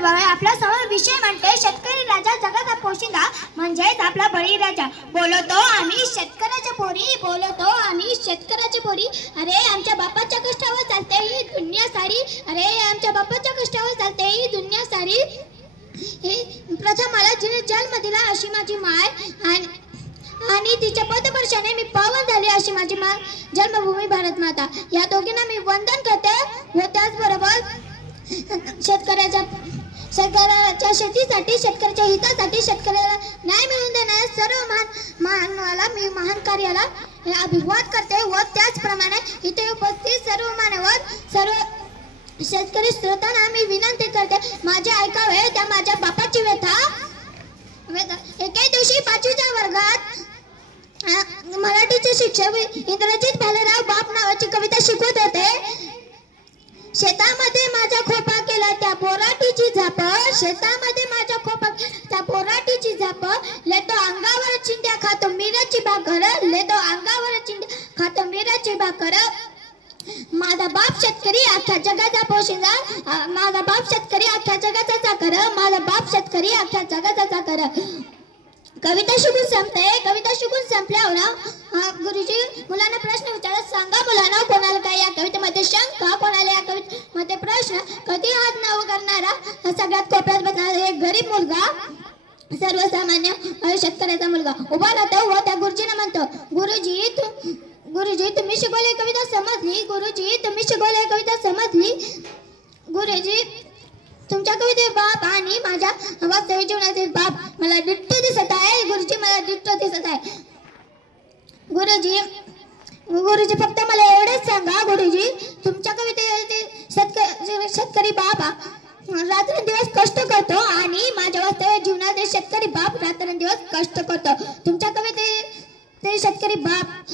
बरोबर आपला समोर विषय म्हणते शेतकरी राजा जगाचा पोशिंदा म्हणजेच आपला बळीराजा बोलतो आम्ही शेतकऱ्याच्या पोरी बोलतो आम्ही शेतकऱ्याची पोरी. अरे आमच्या बापाच्या कष्टावर चालते ही दुनिया सारी. अरे आमच्या बापाच्या कष्टावर चालते ही दुनिया सारी. हे प्रथम मला जिने जन्म दिला अशी माझी माय आणि आणि तिच्या पदपर्शाने मी पावन झाले अशी माझी मा जन्मभूमी भारत माता. या दोघींना मी वंदन करते व त्याचबरोबर शेतकऱ्याच्या शेतकऱ्याच्या शेतीसाठी शेतकऱ्याच्या हितासाठी शेतकऱ्याला न्याय मिळवून देणाऱ्या सर्व महान मानवाला मी महान कार्याला अभिवाद करते व त्याचप्रमाणे इथे उपस्थित सर्व मानवात सर्व शेतकरी श्रोतांना मी विनंती करते माझे ऐकावे त्या माझ्या बापाची व्यथा व्यथा. एके दिवशी पाचवीच्या वर्गात मराठीचे शिक्षक इंद्रजित भालेराव बाप नावाची कविता शिकवत होते. शेतामध्ये माझा खोपा केला त्या पोराटीची झाप शेतामध्ये माझा खोपा केला त्या पोराटीची झाप लेतो अंगावर चिंध्या खातो मिराची भाकर लेतो अंगावर चिंध्या खातो मिराची भाकर माझा बाप शेतकरी अख्ख्या जगाचा पोशिंदा माझा बाप शेतकरी अख्ख्या जगाचा चाकर माझा बाप शेतकरी अख्ख्या जगाचा चाकर कविता शिकून संपते कविता शिकून संपल्यावर अ, गुरुजी मुलांना प्रश्न विचारत सांगा मुलांना कोणाला काय या कवितेमध्ये शंका कोणाला या कवितेमध्ये प्रश्न कधी हात न करणारा सगळ्यात कोपऱ्यात बसणारा एक गरीब मुलगा सर्वसामान्य शेतकऱ्याचा मुलगा. उभा राहतो व त्या गुरुजींना म्हणतो गुरुजी गुरुजी तुम्ही शिकवली कविता समजली? गुरुजी तुम्ही शिकवली कविता समजली? गुरुजी तुमच्या कविते बाप आणि माझ्या वास्तविक जीवनातील बाप मला डिट्ट दिसत आहे. गुरुजी मला डिट्ट दिसत आहे. गुरुजी गुरुजी फक्त मला एवढेच सांगा गुरुजी तुमच्या कविते शेतकरी शेतकरी बाप रात्रंदिवस कष्ट करतो आणि माझ्या वास्तव्य जीवनातील शेतकरी बाप रात्रंदिवस कष्ट करतो. तुमच्या कवितेतील शेतकरी बाप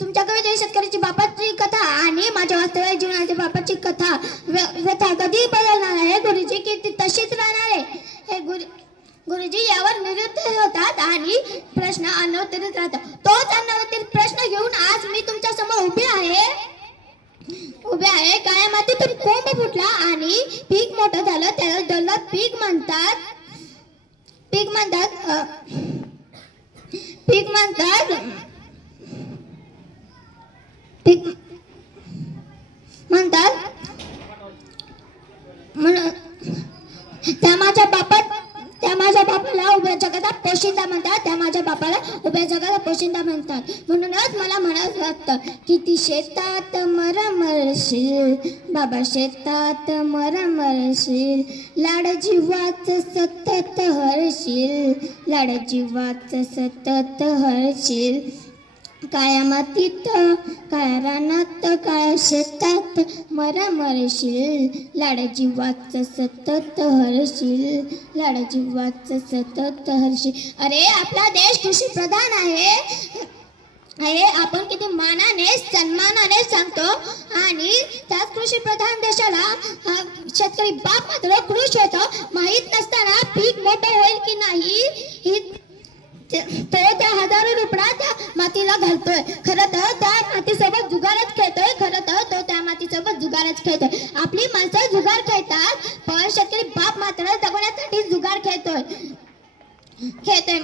तुमच्या कविते शेतकऱ्याची बापाची कथा आणि माझ्या वास्तव्य जीवनातील बापाची कथा व्यथा कधी बदलणार आहे गुरुजी की ती तशीच राहणार आहे. हे गुरु गुरुजी यावर निरुद्ध होतात आणि प्रश्न अनुत्तरित राहतात. तोच अन्न प्रश्न घेऊन आज मी तुमच्यासमोर उभे आहे उभे आहे काळ्या मातीतून कोंब फुटला आणि पीक मोठं झालं त्याला दौलत पीक म्हणतात. पीक म्हणतात पीक म्हणतात पीक म्हणतात म्हणून त्या माझ्या बापात त्या माझ्या बापाला उभ्या जगाला पोशिंदा म्हणतात त्या माझ्या बापाला उभ्या जगाला पोशिंदा म्हणतात. म्हणूनच मला म्हणावं वाटतं किती शेतात मरा मरशील बाबा शेतात मरा मरशील लाड जीवाच सतत हरशील. लाड जीवाच सतत हरशील. काळ्या मातीत? काळ्या रानात? काळ्या शेतात? मरा मरशील. लाड जीवाच सतत हरशील. लाड जीवाच सतत हरशील. अरे आपला देश कृषी प्रधान आहे. हे आपण किती मानाने सन्मानाने सांगतो. आणि त्याच कृषी प्रधान देशाला शेतकरी बाप मात्र खुश होतो. माहीत नसताना पीक मोठं होईल की नाही ही ते- तो त्या हजारो रुपया त्या मातीला घालतोय. खरं तर त्या मातीसोबत जुगारच खेळतोय. खरं तर तो त्या मातीसोबत जुगारच खेळतोय. आपली माणसं जुगार खेळतात पण शेतकरी बाप मात्र जगण्यासाठी जुगार खेळतोय. खेळतोय.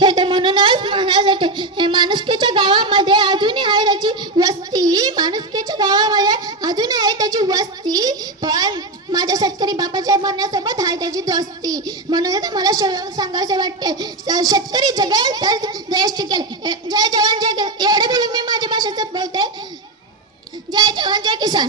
खेळतोय म्हणूनच म्हणायसाठी हे माणुसकीच्या गावामध्ये अजूनही आहे त्याची वस्ती. माणुसकीच्या गावामध्ये अजूनही आहे त्याची वस्ती. पण माझ्या शेतकरी बापाच्या मरण्यासोबत आहे त्याची दोस्ती म्हणून मला सांगायचं वाटते शेतकरी जगेल तर देश टिकेल. जय जवान जय कि- एवढे बोलून मी माझ्या भाषेचं बोलते जय जवान जय किसान.